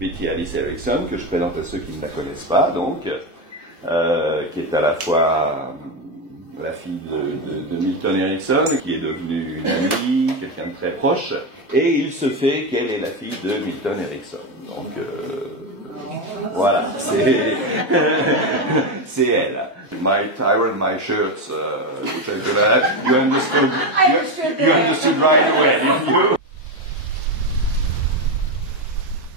Betty Alice Erickson, que je présente à ceux qui ne la connaissent pas, donc, qui est à la fois la fille de Milton Erickson, qui est devenue une amie, quelqu'un de très proche, et il se fait qu'elle est la fille de Milton Erickson. Donc, voilà, c'est elle. I ironed my shirts, which I could you understood. You understood right away, didn't you?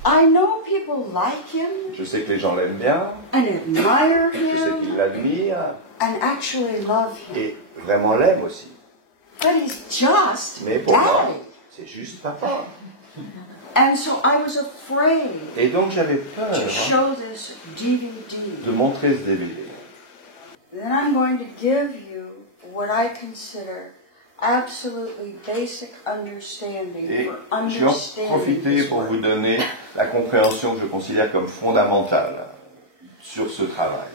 I know people like him. Je sais que les gens l'aiment bien. And admire Je sais him. qu'ils l'admirent. And actually love him. Et vraiment l'aiment aussi. But he's just Mais pour moi, daddy. c'est juste papa. And so I was afraid Et donc j'avais peur to show this DVD. de montrer ce DVD. Then I'm going to give you what I consider absolutely basic understanding Et for je vais en understanding profiter this pour work. vous donner la compréhension que je considère comme fondamentale sur ce travail.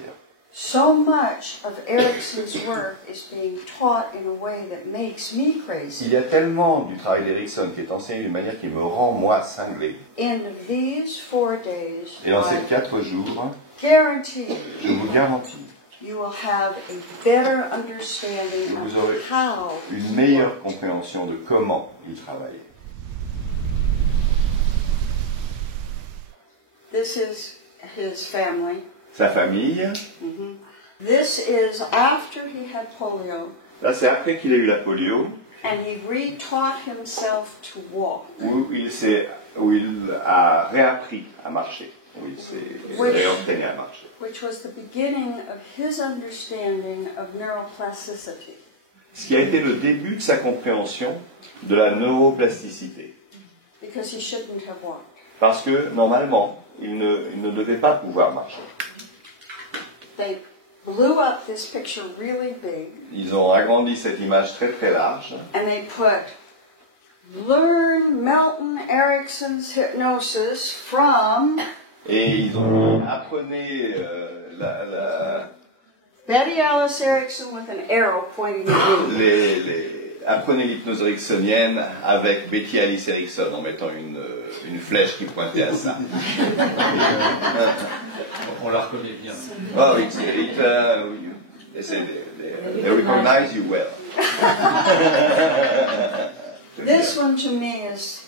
So much of Erickson's work is being taught in a way that makes me Il crazy. y a tellement du travail d'Erickson qui est enseigné d'une manière qui me rend, moi, cinglé. In these 4 days, Et dans ces I 4 jours, guarantee je vous garantis, you will have a better understanding vous of aurez how une meilleure compréhension de comment il travaillait. this is his family. Sa famille, This is after he had polio, là c'est après qu'il a eu la polio, and he retaught himself to walk. où il a réappris à marcher, où il s'est réentraîné à marcher. Which was the beginning of his understanding of neuroplasticity. Ce qui a été le début de sa compréhension de la neuroplasticité. Because he shouldn't have walked. Parce que, normalement, il ne devait pas pouvoir marcher. They blew up this picture really big, Ils ont agrandi cette image très très large, and they put, learn Milton Erickson's hypnosis from et ils ont apprenez Betty Alice Erickson with an arrow pointing at you. apprenez l'hypnose ericksonienne avec Betty Alice Erickson en mettant une flèche qui pointait à ça. On la reconnaît bien. Oh, they recognize you well. This one to me is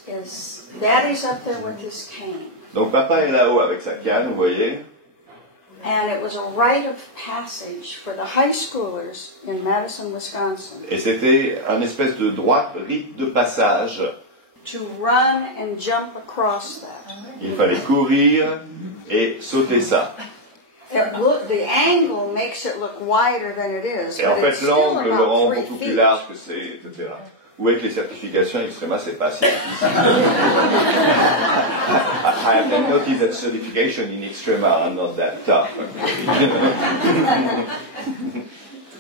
Daddy's up there with his cane. Donc papa est là-haut avec sa canne, vous voyez. And it was a rite of passage for the high schoolers in Madison, Wisconsin, Et c'était un espèce de rite de passage. to run and jump across that. Il fallait courir et sauter ça. The angle makes it look wider than it is, Et en but fait, it's still l'angle le rend about 3 beaucoup plus feet. large que c'est, etc. Ou avec les certifications Extrema, c'est pas si difficile. I have noticed that certification in Extrema are not that tough.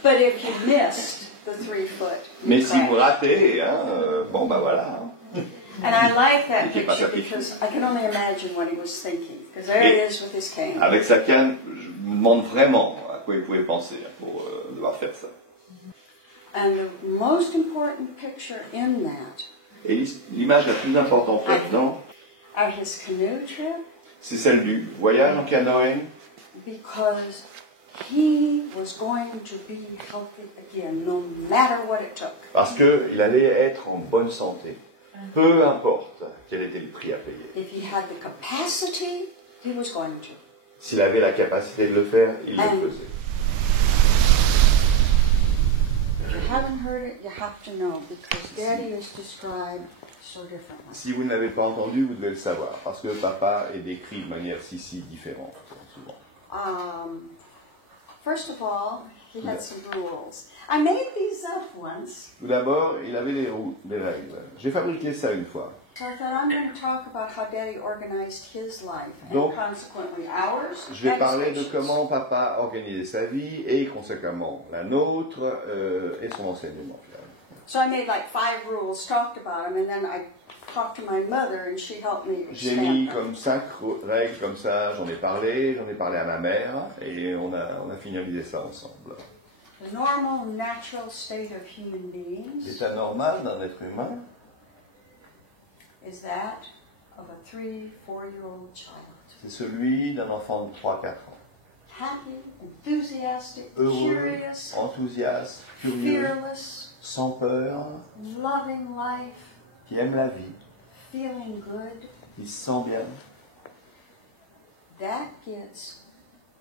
But if you missed the 3 foot, you Mais si vous crashed. ratez, bon ben voilà. And I like that Il est pas picture sacrifié. because I can only imagine what he was thinking. Because there he is with his cane. Avec sa canne, je me demande vraiment à quoi il pouvait penser pour devoir faire ça. And the most important picture in that Et l'image la plus importante là-dedans, are his canoe trip, c'est celle du voyage en canoë, because he was going to be healthy again, no matter what it took. parce qu'il allait être en bonne santé. Peu importe quel était le prix à payer. If he had the capacity, he was going to. S'il avait la capacité de le faire, il le faisait. If you haven't heard it, you have to know, because Daddy is described so differently. Si vous ne l'avez pas entendu, vous devez le savoir, parce que papa est décrit de manière si différente, souvent. First of all, he had some rules. I made these up once, Tout d'abord, il avait des règles. J'ai fabriqué ça une fois. so I thought I'm going to talk about how Daddy organized his life, and Donc, consequently ours. Je vais and parler de Stacia's. comment papa organisait sa vie et conséquemment la nôtre et son enseignement. So I made like 5 rules, talked about them, and then I talked to my mother, and she helped me J'ai mis expand them. comme 5 règles comme ça, j'en ai parlé à ma mère et on a finalisé ça ensemble. The normal, natural state of human beings L'état normal d'un être humain, is that of a 3-4-year-old child. C'est celui d'un enfant de 3-4 ans. Happy, enthusiastic, Heureux, curious, enthousiaste, curieux, fearless, sans peur, loving life, qui aime la vie, feeling good. qui se sent bien. That gets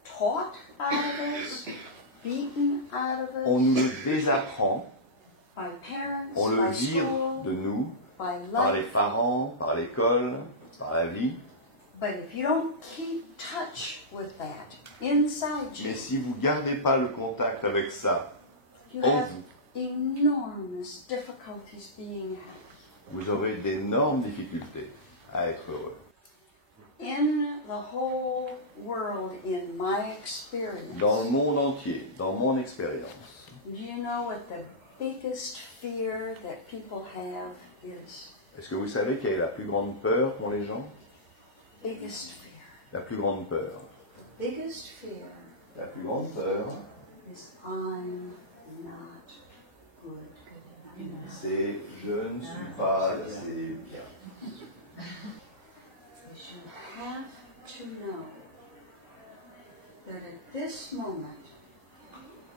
taught out of us, beaten out of us, On nous le désapprend, by parents, on le by vire school, de nous, by par les life. parents, par l'école, par la vie. But if you don't keep touch with that inside you, Mais si vous ne gardez pas le contact avec ça you en have vous, enormous difficulties being happy. vous aurez d'énormes difficultés à être heureux. In the whole world, in my experience, Dans le monde entier, dans mon expérience, do you know what the biggest fear that people have is? est-ce que vous savez quelle est la plus grande peur pour les gens? Biggest fear. La plus grande peur. Biggest fear La plus grande peur, is I'm not good enough. c'est je ne suis pas assez bien. Is you have to know that at this moment,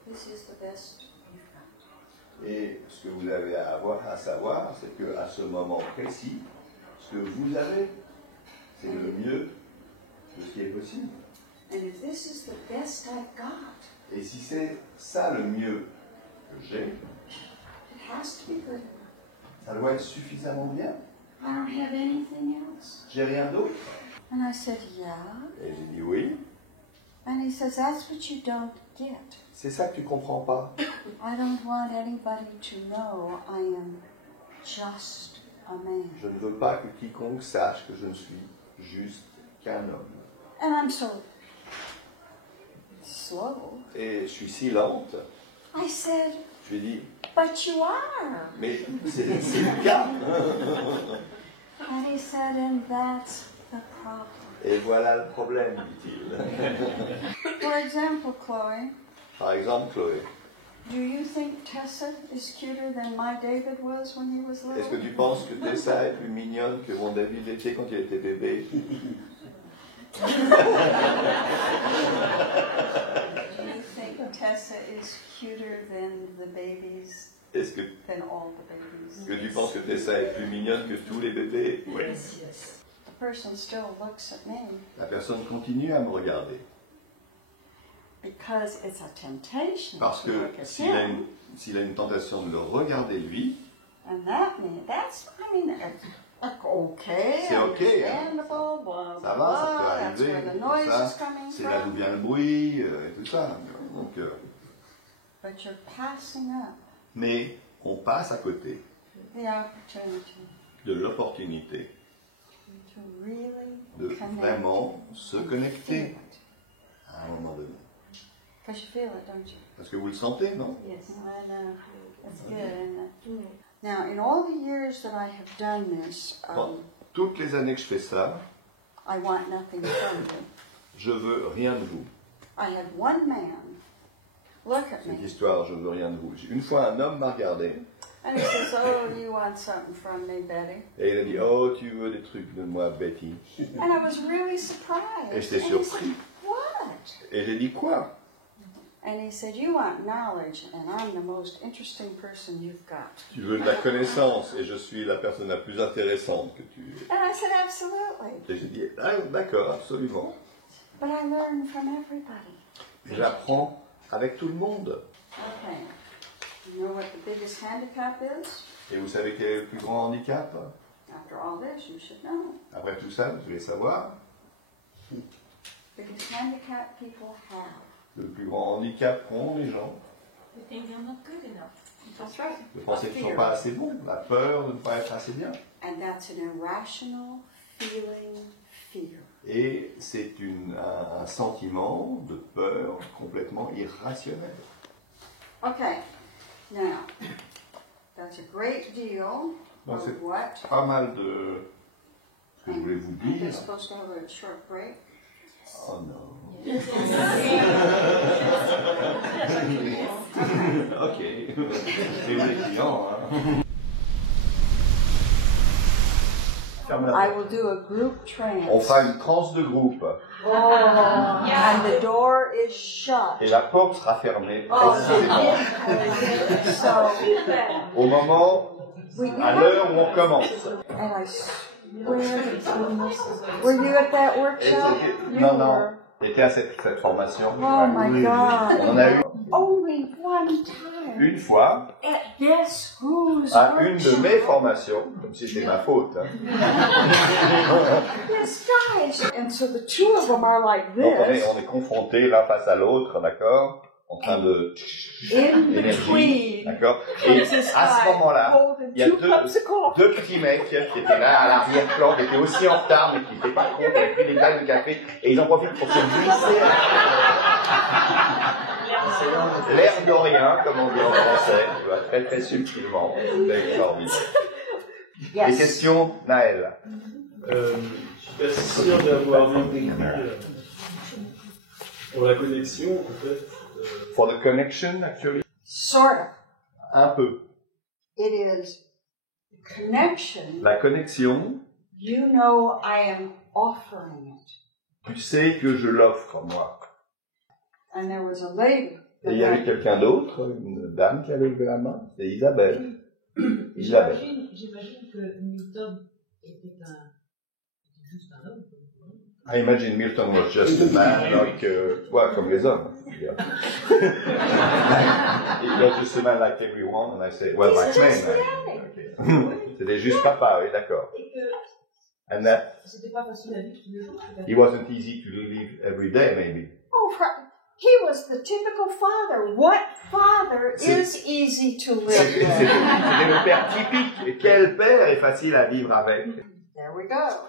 this is the best you've got. Et ce que vous avez à avoir à savoir, c'est qu'à ce moment précis, ce que vous avez, c'est le mieux de ce qui est possible. And if this is the best I've got, Et si c'est ça le mieux que j'ai, it has to be good enough. ça doit être suffisamment bien. I don't have anything else. J'ai rien d'autre. And I said, yeah. Et j'ai dit oui. And he says, that's what you don't get. C'est ça que tu comprends pas. I don't want anybody to know I am just a man. Je ne veux pas que quiconque sache que je ne suis juste qu'un homme. And I'm so slow. Et je suis si lente. I said, Je lui ai dit, but you are. mais c'est le cas. And he said, and that's the problem. Et voilà le problème, dit-il. For example, Chloe, Par exemple, Chloé, do you think Tessa is cuter than my David was when he was est-ce que little? tu penses que Tessa est plus mignonne que mon David était quand il était bébé? Do you think Tessa is cuter than the babies, Est-ce than all the babies? que tu penses que Tessa est plus mignonne que tous les bébés? Oui. The person still looks at me La personne continue à me regarder. because it's a temptation Parce to que look at s'il him. a une tentation de le regarder lui, And that means, okay, C'est okay, hein. understandable, blah, ça blah, va, ça blah, peut that's arriver, where the tout noise ça, is coming c'est là d'où from. vient le bruit et tout ça. Donc, But you're passing up mais on passe à côté the opportunity de l'opportunité to really de connect. vraiment se and connecter feel it. à un moment donné. Because you feel it, don't you? Parce que vous le sentez, non? Yes. I know. It's good, isn't it? Now, in all the years that I have done this, Bon, toutes les années que je fais ça, I want nothing from you. je veux rien de vous. I had one man look at Cette me, histoire, je veux rien de vous. Une fois, un homme m'a regardé and he says, "Oh, you want something from me, Betty?" et il a dit, oh, tu veux des trucs de moi, Betty? And I was really surprised. Et j'étais And he surpris. said, "What?" Et j'ai dit, quoi? And he said, "You want knowledge, and I'm the most interesting person you've got." Tu veux de la connaissance et je suis la personne la plus intéressante que tu aies. And I said, "Absolutely." Et j'ai dit, ah, d'accord, absolument. But I learn from everybody. Mais j'apprends avec tout le monde. Okay. You know what the biggest handicap is? Et vous savez quel est le plus grand handicap? After all this, you should know. Après tout ça, vous devez savoir, Biggest handicap people have. le plus grand handicap qu'ont les gens, You think you're not good enough. That's right. de penser qu'ils ne sont pas assez bons, la peur de ne pas être assez bien. And that's an irrational feeling fear. Et c'est un sentiment de peur complètement irrationnel. Okay. Now, that's a great deal Donc of c'est what? pas mal de ce que je voulais vous We're dire. supposed to have a short break. Oh non. Yes. Ok. C'est les clients, hein. I will do a group On trance. fera une transe de groupe. Oh, and the door is shut. Et la porte sera fermée Oh, précisément so au moment, à l'heure où on commence. and I swear to goodness, were you at that workshop? You Non, non, were. j'étais à cette formation. Oh my God! On en a eu Only one time une fois at this who's à une de mes workshop. formations, comme si c'était ma faute. Hein. Yes, guys. And so the two of them are like Donc this. on est confrontés l'un face à l'autre, d'accord, en train de In énergie, between, d'accord. Et comes this à ce guy moment-là, holding il y a two cups of coffee. deux petits mecs qui étaient là à l'arrière-plan, qui étaient aussi en retard, mais qui n'étaient pas compte, qui avaient pris des tailles de café, et ils en profitent pour se glisser. L'air de rien, comme on dit en français, tu vois, très très subtilement. C'est extraordinaire. Les Yes. questions, Naël. Je suis pas sûr d'avoir bien compris pour la connexion, en fait. For the connection, actually, Sort of. un peu. It is connection. La connexion, You know I am offering it. tu sais que je l'offre, moi. And there was a lady. Et il y avait quelqu'un d'autre, une dame qui a levé la main, c'est Isabelle. Isabelle. J'imagine que Milton était juste un homme. I imagine Milton was just a man, like, ouais, comme les hommes. Yeah. It was just a man like everyone, and I say, well, like men. Okay. C'était juste papa, oui, d'accord. Et que And that c'était pas facile à vivre tous les jours. it wasn't easy to live every day, maybe. Oh, he was the typical father. What father is easy to live C'était with? le père typique. Et quel père est facile à vivre avec? There we go.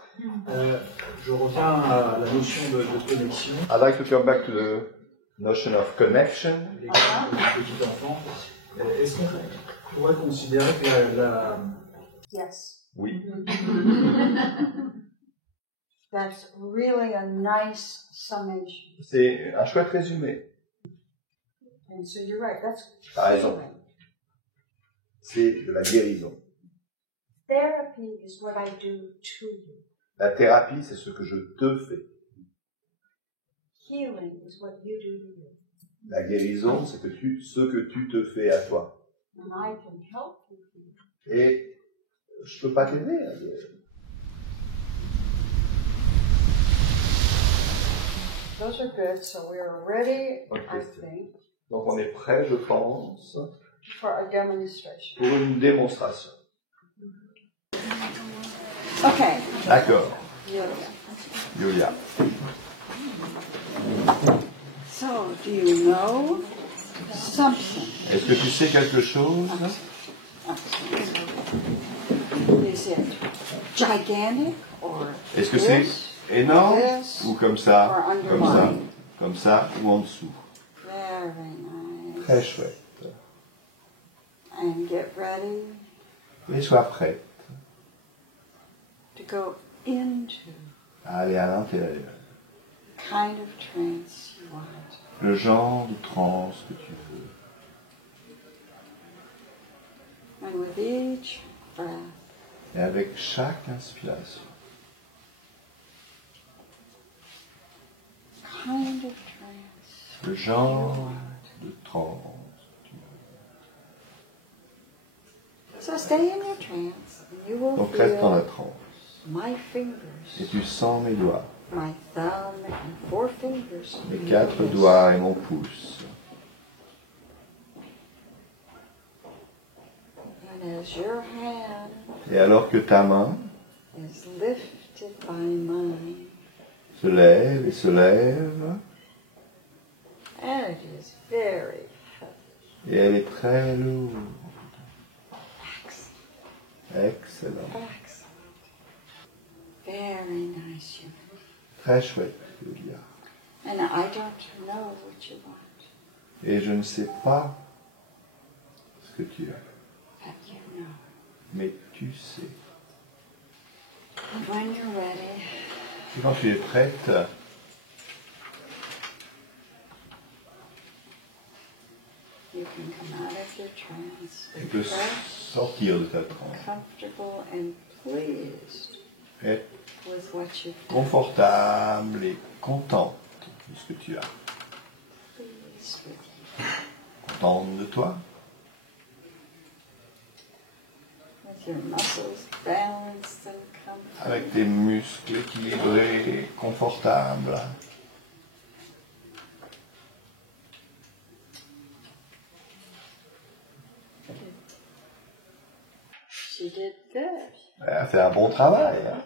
Je reviens à la notion de connexion. I'd like to come back to the notion of connection. Les petits enfants. Est-ce qu'on pourrait considérer que la Yes. Oui. That's really a nice summation. C'est un chouette résumé. And so you're right. That's T'as raison. healing. C'est de la guérison. Therapy is what I do to you. La thérapie, c'est ce que je te fais. Healing is what you do to you. La guérison, c'est ce que tu te fais à toi. And I can help you heal. Et je peux pas t'aider à guérir. Those are good. So we are ready, Bonne I question. think, Donc on est prêt, je pense, for a demonstration. pour une démonstration. Okay. D'accord. Julia. Julia. So, do you know something? Est-ce que tu sais quelque chose? Is it gigantic or Est-ce que c'est this? énorme This? ou comme ça, Or comme ça, underlying? comme ça ou en dessous? Very nice. Très chouette. And get ready Et sois prête to go into à aller à l'intérieur. kind of trance you want. Le genre de transe que tu veux. And with each breath, Et avec chaque inspiration, kind of trance. le genre de transe que tu veux. So stay in your trance, and you will Donc reste dans la feel transe. my Et fingers, tu sens mes doigts, my thumb and four fingers. mes 4 doigts et mon pouce. And as your hand Et alors que ta main is lifted by mine, se lève et se lève, and it is very heavy. et elle est très lourde. Excellent. Excellent. Excellent. Very nice, you. Très chouette, Julia. And I don't know what you want, Et je ne sais pas ce que tu as, but you know. mais tu sais. And when you're ready, Et quand tu es prête, you can come out of your trance, tu peux refreshed, sortir de ta transe. comfortable, and pleased. Être with what you've done. confortable et contente de ce que tu as. Pleased with you. Contente de toi. With your muscles balanced and comfortable. Avec tes muscles équilibrés, confortables. She did good. Elle a fait un bon travail. Hein.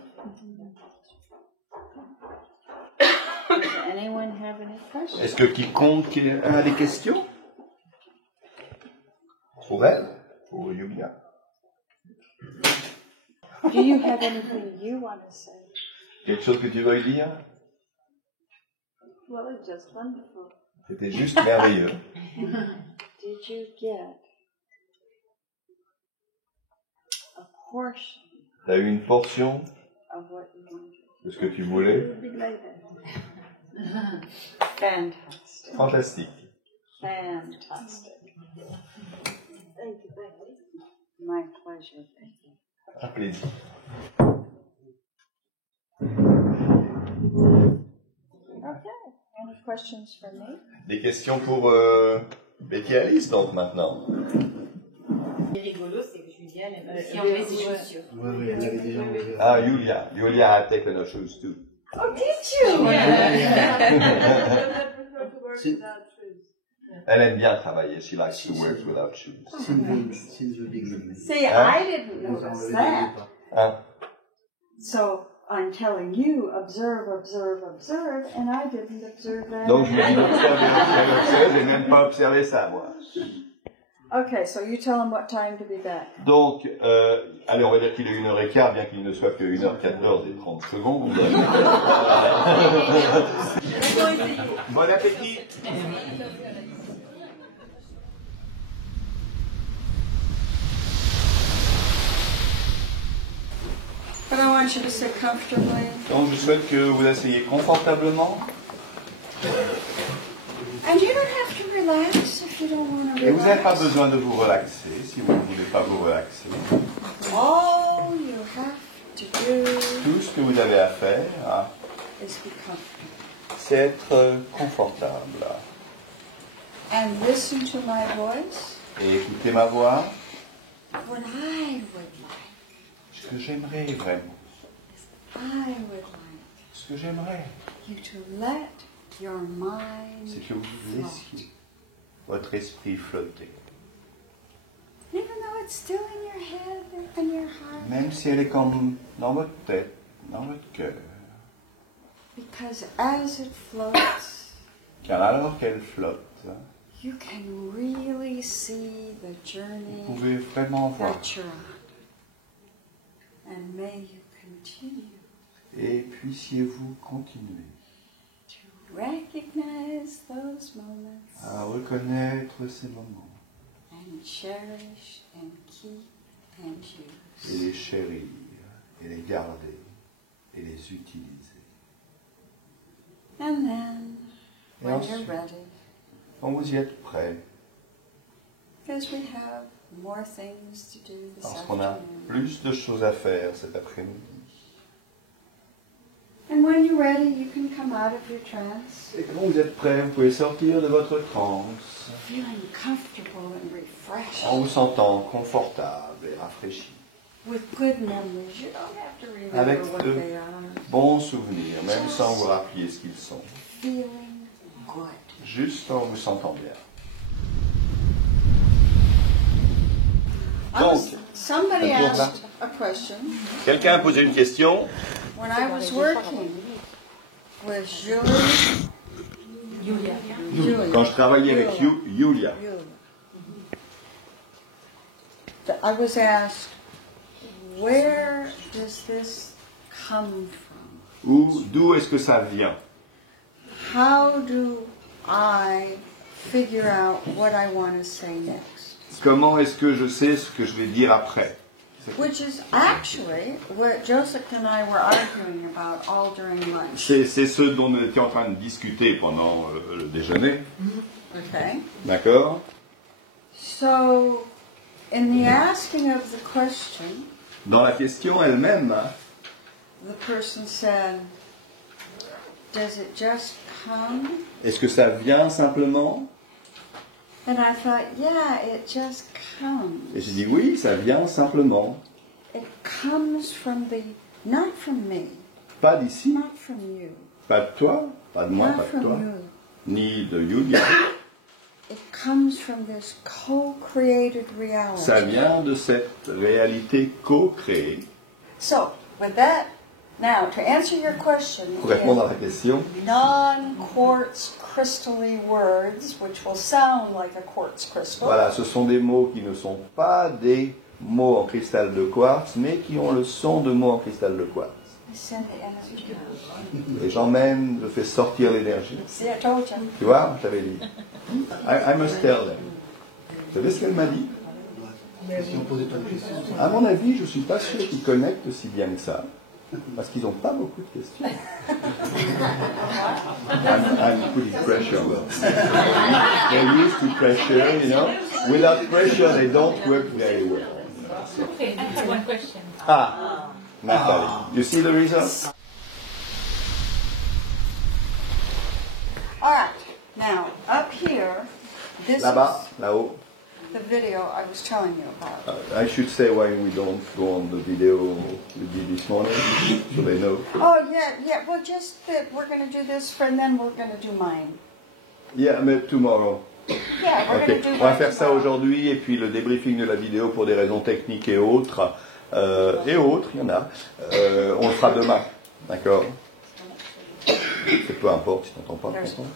Does anyone have any questions? Est-ce que quiconque a des questions? Pour elle? Pour Yulia? Do you have anything you want to say? Quelque chose que tu veuilles dire? Well, it's just wonderful. C'était juste merveilleux. Did you get a portion Tu as eu une portion of what you wanted? de ce que tu voulais? Fantastic. Fantastique. Fantastic. My pleasure. Thank you. Un plaisir. Okay. Any questions for me? Des questions pour Betty Alice, donc, maintenant. Ce qui est rigolo, c'est que Julia, elle aime aussi enlever ses chaussures. Oui, elle avait déjà enlevé. Ah, Yulia. Yulia had taken her shoes too. Oh, did you? Elle aime bien travailler. She likes to work without shoes. Since the beginning. See, Huh? I didn't Elle nous a notice enlevé dès le that. départ. Hein? So I'm telling you, observe, observe, observe, and I didn't observe that. Donc, je me dis d'observer, j'ai même pas observé ça, moi. Okay, so you tell him what time to be back. Donc, allez, on va dire qu'il est 1h15, bien qu'il ne soit que 1h14 et 30 secondes. Bon appétit! But I want you to sit comfortably. Donc, je souhaite que vous asseyez confortablement. And you don't have to relax if you don't want to Et vous n'avez pas relax. besoin de vous relaxer si vous ne voulez pas vous relaxer. All you have to do Tout ce que vous avez à faire, hein, is be comfortable. c'est être confortable. And listen to my voice. Et écoutez ma voix. What I would like, Ce que j'aimerais vraiment. I would like Ce que j'aimerais, you to let your mind c'est que vous float. laissiez votre esprit flotter. Even though it's still in your head and your heart. Même si elle est comme dans votre tête, dans votre cœur. Because as it floats, Car alors qu'elle flotte, you can really see the vous journey pouvez vraiment voir. that you're on. And may you continue Et puissiez-vous continuer to recognize those moments à reconnaître ces moments and cherish and keep and et use. les chérir et les garder et les utiliser. And then, Et when ensuite, you're ready, quand vous y êtes prêt, because we have more things to do this parce qu'on a afternoon. plus de choses à faire cet après-midi. And when you're ready, you can come out of your trance, Et quand vous êtes prêt, vous pouvez sortir de votre transe feeling comfortable and refreshed, en vous sentant confortable et rafraîchi. with good memories. You don't have to remember Avec what de they are. bons souvenirs, même sans vous rappeler ce qu'ils sont. Feeling good. Juste en vous sentant bien. Somebody le tour là. asked a question Quelqu'un a posé une question. when I was working with Julie. Julia. Quand je travaillais avec Yulia, I was asked, where does this come from? d'où est-ce que ça vient? How do I figure out what I want to say next? Comment est-ce que je sais ce que je vais dire après? Which is actually what Joseph and I were arguing about all during lunch. C'est ce dont nous étions en train de discuter pendant le déjeuner. Okay? D'accord? So, in the asking of the question, Dans la question elle-même, the person said, does it just come? Est-ce que ça vient simplement? And I thought, yeah, it just comes. Et j'ai dit oui, ça vient simplement. It comes from not from me, Pas d'ici, not from you, pas de toi, pas de moi, not pas de from toi, you. ni de Yulia. It comes from this co-created reality. Ça vient de cette réalité co-créée. So, with that, now, to answer your question, Pour répondre à la question, non-quartz crystally words, which will sound like a quartz crystal. voilà, ce sont des mots qui ne sont pas des mots en cristal de quartz, mais qui ont le son de mots en cristal de quartz. I send the energy out. Et j'emmène, je fais sortir l'énergie. See, I told you. Tu vois, je t'avais dit. I must tell them. Vous savez ce qu'elle m'a dit? Si on posait pas de questions, À mon avis, je ne suis pas sûr qu'ils connectent si bien que ça, parce qu'ils n'ont pas beaucoup de questions. I'm putting pressure. They're used to pressure, you know. Without pressure, they don't work very well. Okay, I have one question. Ah, Nathalie, you see the result? All right. Now, up here, this Là-bas, is là-haut. the video I was telling you about. I should say why we don't go on the video we did this morning, so they know. Oh, yeah. Well, just that we're going to do this, and then we're going to do mine. Yeah, but tomorrow. Yeah, we're Ok, going to do on va mine faire ça tomorrow. aujourd'hui, et puis le débriefing de la vidéo pour des raisons techniques et autres, il y en a, on le fera demain, d'accord? C'est peu importe si t'entends pas. There's- t'entends?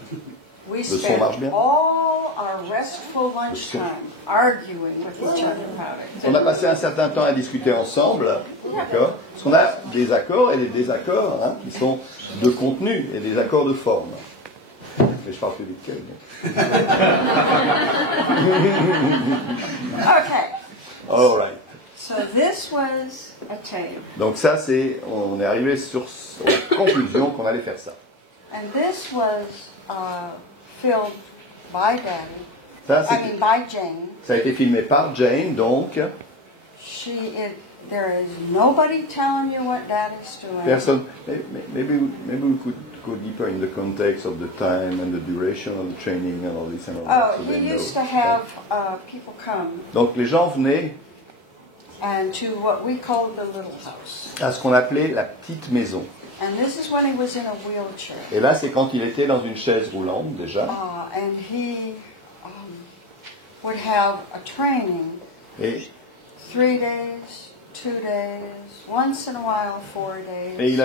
We son spent marche bien? all our restful lunchtime arguing with each other about it. On a passé un certain temps à discuter ensemble, d'accord? Parce qu'on a des accords et des désaccords, hein, qui sont de contenu et des accords de forme. Mais je parle plus vite qu'elle. Okay, All right. so this was a tape, Donc ça, on est arrivé sur la conclusion qu'on allait faire ça. and this was filmed by Daddy. Ça, I mean, by Jane. ça a été filmé par Jane, donc There is nobody telling you what Daddy's doing. personne. Maybe we could go deeper in the context of the time and the duration of the training and all this and all that. Oh, so he they used know. to have people come Donc les gens venaient and to what we called the little house. à ce qu'on appelait la petite maison. And this is when he was in a wheelchair. Et là, c'est quand il était dans une chaise roulante déjà. And he would have a training Et 3 days, 2 days, once in a while 4 Et days.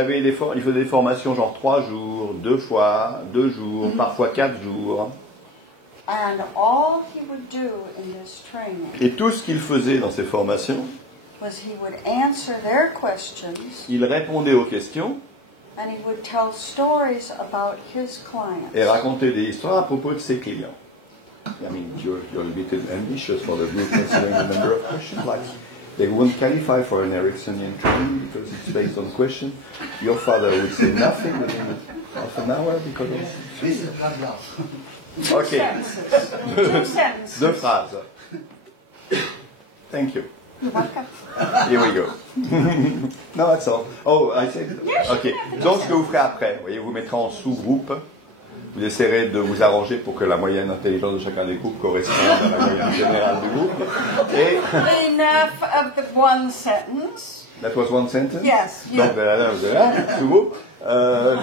il faisait des formations genre 3 jours, 2 fois, 2 jours, parfois 4 jours. And all he would do in this training Et tout ce qu'il faisait dans ces formations, was he would answer their questions il répondait aux questions and he would tell stories about his clients. et racontait des histoires à propos de ses clients. I mean, you're a bit ambitious for the group considering the number of questions. Like, they won't qualify for an Ericksonian training because it's based on questions. Your father would say nothing within half an hour because of... this is blabla. Ok, Sentences. 2 sentences. 2 phrases. Thank you. You're welcome. Here we go. No, that's all. Oh, I said. Ok. Donc, ce que vous ferez après, vous voyez, vous mettrez en sous-groupe. Vous essaierez de vous arranger pour que la moyenne intelligence de chacun des groupes corresponde à la moyenne générale du groupe. Et Enough of the one sentence. that was one sentence. Yes. Donc, sous-groupe.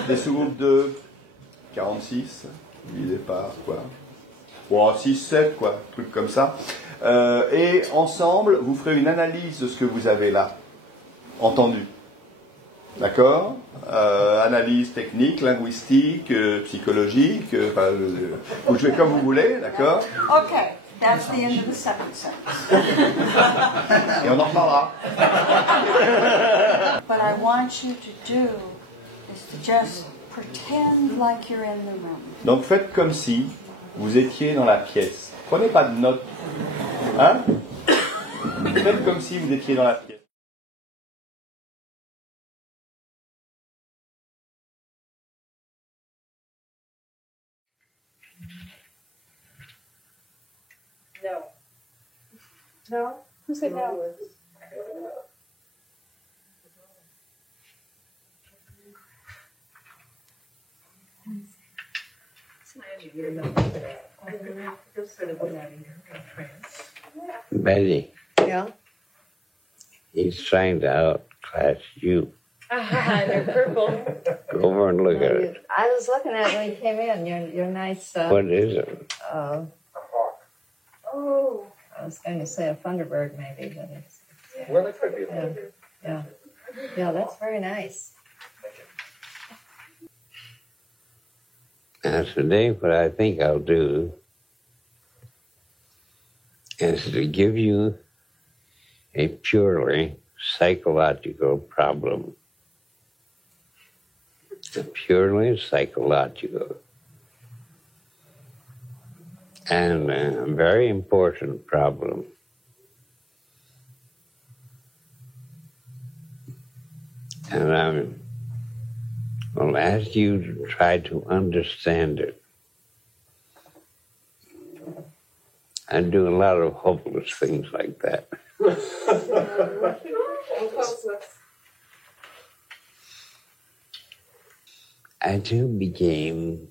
Des sous-groupes de 46, divisé par quoi? Bon, 6, 7, quoi, truc comme ça. Et ensemble, vous ferez une analyse de ce que vous avez là, entendu. D'accord? Analyse technique, linguistique, psychologique, vous jouez comme vous voulez, d'accord? Okay, that's the end of the second sentence. Et on en reparlera. What I want you to do is to just pretend like you're in the room. Donc faites comme si vous étiez dans la pièce. Prenez pas de notes. Hein? Faites comme si vous étiez dans la pièce. No. No? Who said no? Betty, Yeah. he's trying to outclass you. They're purple. Go over and look at it. I was looking at it when you came in. Your nice. What is it? Oh. I was going to say a Thunderbird, maybe, but it's. Well, it could be. Yeah, that's very nice. And today, what I think I'll do is to give you a purely psychological problem. A purely psychological and a very important problem. And I will ask you to try to understand it. I do a lot of hopeless things like that. I too became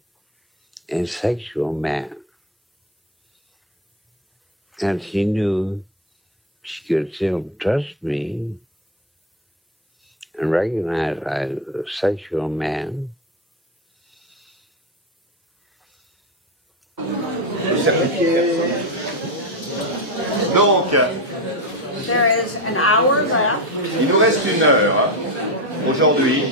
a sexual man. And she knew she could still trust me and recognize I was a sexual man. Donc, There is an hour left. il nous reste 1 heure hein, aujourd'hui.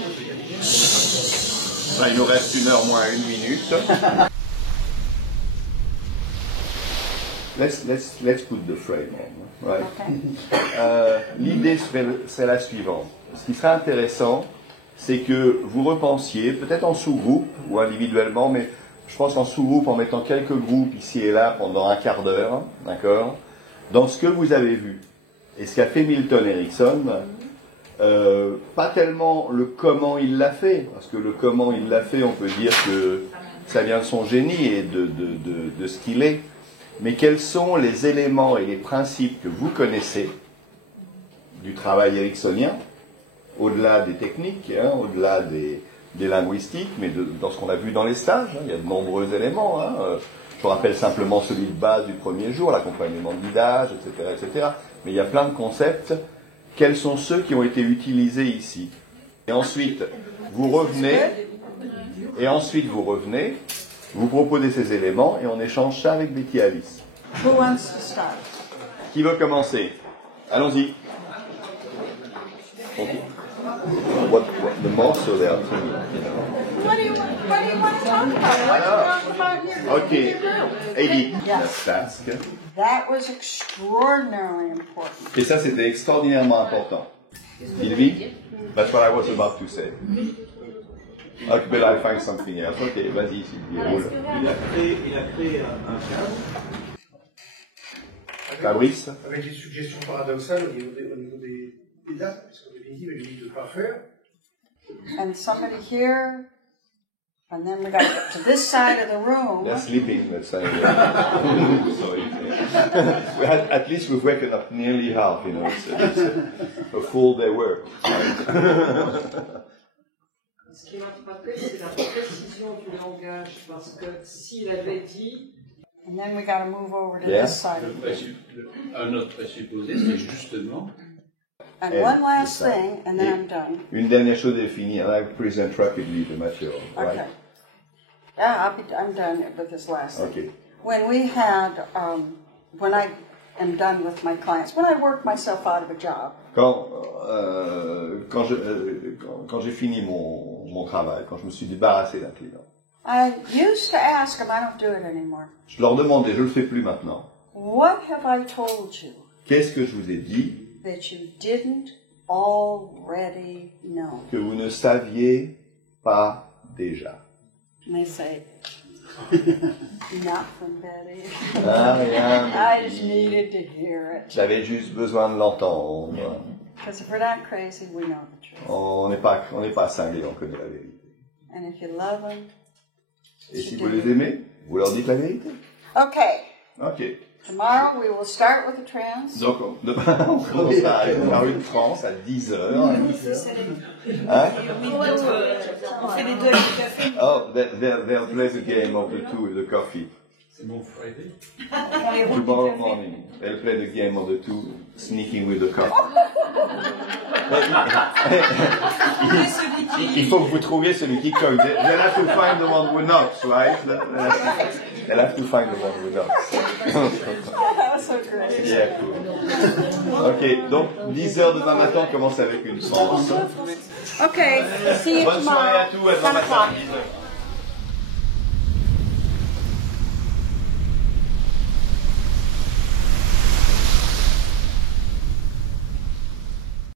Enfin, il nous reste 1 heure moins 1 minute. Let's put the frame on. Right? Okay. L'idée serait la suivante. Ce qui serait intéressant, c'est que vous repensiez, peut-être en sous-groupe ou individuellement, mais je pense en sous-groupe, en mettant quelques groupes ici et là pendant un quart d'heure, d'accord, dans ce que vous avez vu. Et ce qu'a fait Milton Erickson, pas tellement le comment il l'a fait, parce que le comment il l'a fait, on peut dire que ça vient de son génie et de ce qu'il est, mais quels sont les éléments et les principes que vous connaissez du travail ericksonien, au-delà des techniques, hein, au-delà des linguistiques, mais dans ce qu'on a vu dans les stages, hein, il y a de nombreux éléments. Hein, je vous rappelle simplement celui de base du premier jour, l'accompagnement de guidage, etc., etc. Mais il y a plein de concepts. Quels sont ceux qui ont été utilisés ici? Et ensuite, vous revenez, vous proposez ces éléments et on échange ça avec Betty Alice. Who wants to start? Qui veut commencer? Allons-y. Okay. What the most so they are to me, you know. What do you want to talk about? What do you talk about here? Okay, Edith, Yes. task. That was extraordinarily important. Et ça, c'était extraordinairement important. Sylvie, that's what I was about to say. Okay, but I'll find something else. Ok, vas-y, Sylvie. Roule. Il a créé un cadre Fabrice? avec des suggestions paradoxales au niveau des dates, parce qu'en définitive, il dit de ne pas faire. And somebody here, and then we got to get to this side of the room. They're sleeping, let's say. Sorry. At least we've waken up nearly half, you know. It's a full day work. Ce qui m'a frappé, c'est la précision du langage, parce que s'il avait dit... And then we got to move over to Yeah. this side. Un autre présupposé, c'est justement... And And one last this side. thing, and then I'm done. Une dernière chose est finie, and I present rapidly the material, right? Okay. Yeah, I'm done with this last thing. Okay. When we had, when I am done with my clients, when I work myself out of a job, Quand j'ai fini mon travail, quand je me suis débarrassé d'un client, I used to ask them, I don't do it anymore. je leur demandais, je le fais plus maintenant. What have I told you Qu'est-ce que je vous ai dit that you didn't already know? que vous ne saviez pas déjà? And they say, not from Betty. Ah, rien. I just needed to hear it. J'avais juste besoin de l'entendre. Because if we're not crazy, we know the truth. On n'est pas cinglés, on connaît la vérité. And if you love them, Et si vous les aimez, vous leur dites la vérité. okay. Ok. Tomorrow we will start with the trance. Donc, on commence par une transe à 10 heures. Hein? On fait les deux avec le café. Oh, they'll play the game of the two with the coffee. C'est mon Friday. Tomorrow morning, they'll play the game of the two, sneaking with the coffee. Il faut que vous trouviez celui qui cogne. They'll have to find the one who knocks, right? They'll have to find the one who knocks. That's so great. Yeah, cool. Ok, donc 10 heures demain matin, on commence avec une transe. Okay, see you Bonne soirée tomorrow. à tous, à demain 10 matin, o'clock. 10 heures.